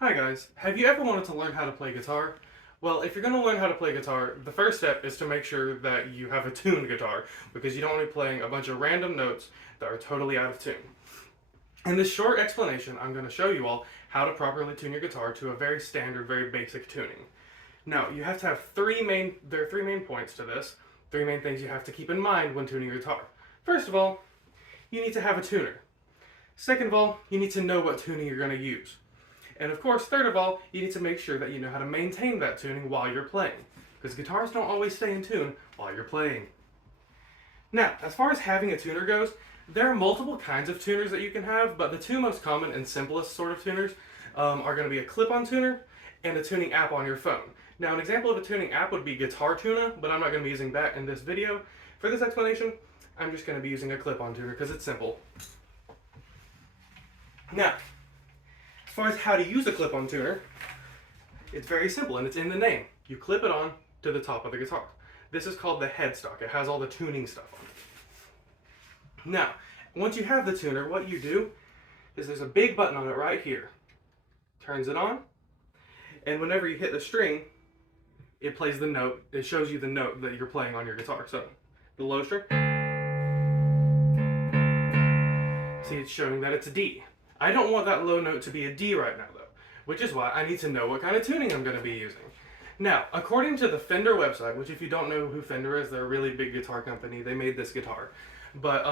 Hi guys, have you ever wanted to learn how to play guitar? Well, if you're going to learn how to play guitar, the first step is to make sure that you have a tuned guitar, because you don't want to be playing a bunch of random notes that are totally out of tune. In this short explanation, I'm going to show you all how to properly tune your guitar to a very standard, very basic tuning. Now, you have to have there are three main points to this, three main things you have to keep in mind when tuning your guitar. First of all, you need to have a tuner. Second of all, you need to know what tuning you're going to use. And of course, third of all, you need to make sure that you know how to maintain that tuning while you're playing, because guitars don't always stay in tune while you're playing. Now, as far as having a tuner goes, there are multiple kinds of tuners that you can have, but the two most common and simplest sort of tuners are going to be a clip-on tuner and a tuning app on your phone. Now, an example of a tuning app would be Guitar Tuna, but I'm not going to be using that in this video. For this explanation, I'm just going to be using a clip-on tuner because it's simple. Now, as far as how to use a clip-on tuner, it's very simple and it's in the name. You clip it on to the top of the guitar. This is called the headstock. It has all the tuning stuff on it. Now, once you have the tuner, what you do is there's a big button on it right here. Turns it on, and whenever you hit the string, it plays the note. It shows you the note that you're playing on your guitar. So, the low string. See, it's showing that it's a D. I don't want that low note to be a D right now though, which is why I need to know what kind of tuning I'm going to be using. Now, according to the Fender website, which if you don't know who Fender is, they're a really big guitar company. They made this guitar. But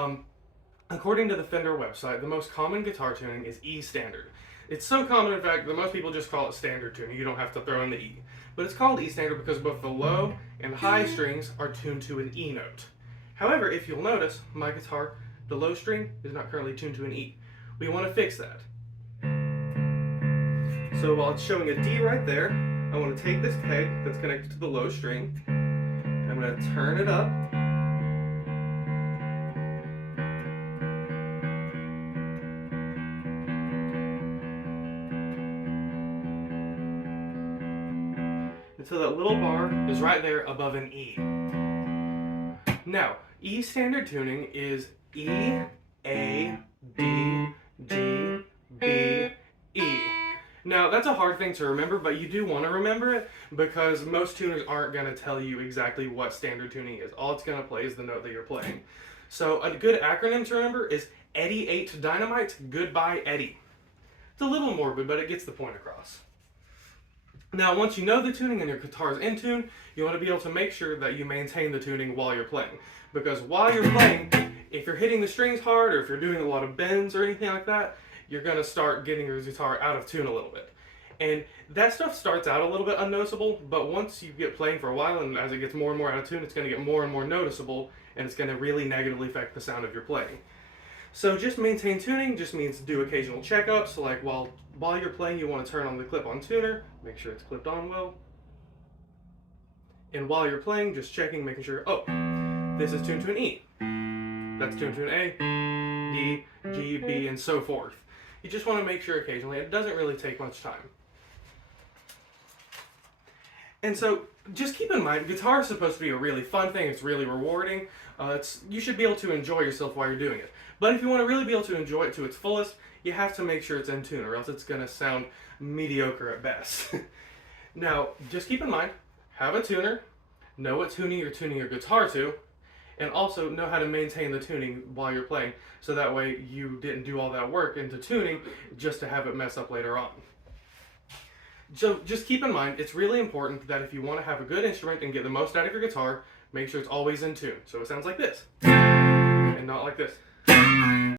according to the Fender website, the most common guitar tuning is E standard. It's so common, in fact, that most people just call it standard tuning. You don't have to throw in the E. But it's called E standard because both the low and high strings are tuned to an E note. However, if you'll notice, my guitar, the low string, is not currently tuned to an E. We want to fix that. So while it's showing a D right there, I want to take this peg that's connected to the low string, and I'm going to turn it up, until that little bar is right there above an E. Now, E standard tuning is E, A, D, G, B, E. Now, that's a hard thing to remember, but you do want to remember it because most tuners aren't going to tell you exactly what standard tuning is. All it's going to play is the note that you're playing. So a good acronym to remember is Eddie 8 Dynamite, Goodbye Eddie. It's a little morbid, but it gets the point across. Now, once you know the tuning and your guitar is in tune, you want to be able to make sure that you maintain the tuning while you're playing. Because while you're playing, if you're hitting the strings hard or if you're doing a lot of bends or anything like that, you're going to start getting your guitar out of tune a little bit. And that stuff starts out a little bit unnoticeable, but once you get playing for a while and as it gets more and more out of tune, it's going to get more and more noticeable, and it's going to really negatively affect the sound of your playing. So just maintain tuning just means do occasional checkups, like while you're playing you want to turn on the clip-on tuner, make sure it's clipped on well. And while you're playing, just checking, making sure, oh, this is tuned to an E. That's tuned to an A, D, G, B, and so forth. You just want to make sure occasionally. It doesn't really take much time. And so, just keep in mind, guitar is supposed to be a really fun thing. It's really rewarding. You should be able to enjoy yourself while you're doing it. But if you want to really be able to enjoy it to its fullest, you have to make sure it's in tune, or else it's going to sound mediocre at best. Now, just keep in mind, have a tuner, know what tuning you're tuning your guitar to, and also know how to maintain the tuning while you're playing, so that way you didn't do all that work into tuning just to have it mess up later on. So just keep in mind, it's really important that if you want to have a good instrument and get the most out of your guitar, make sure it's always in tune. So it sounds like this, and not like this.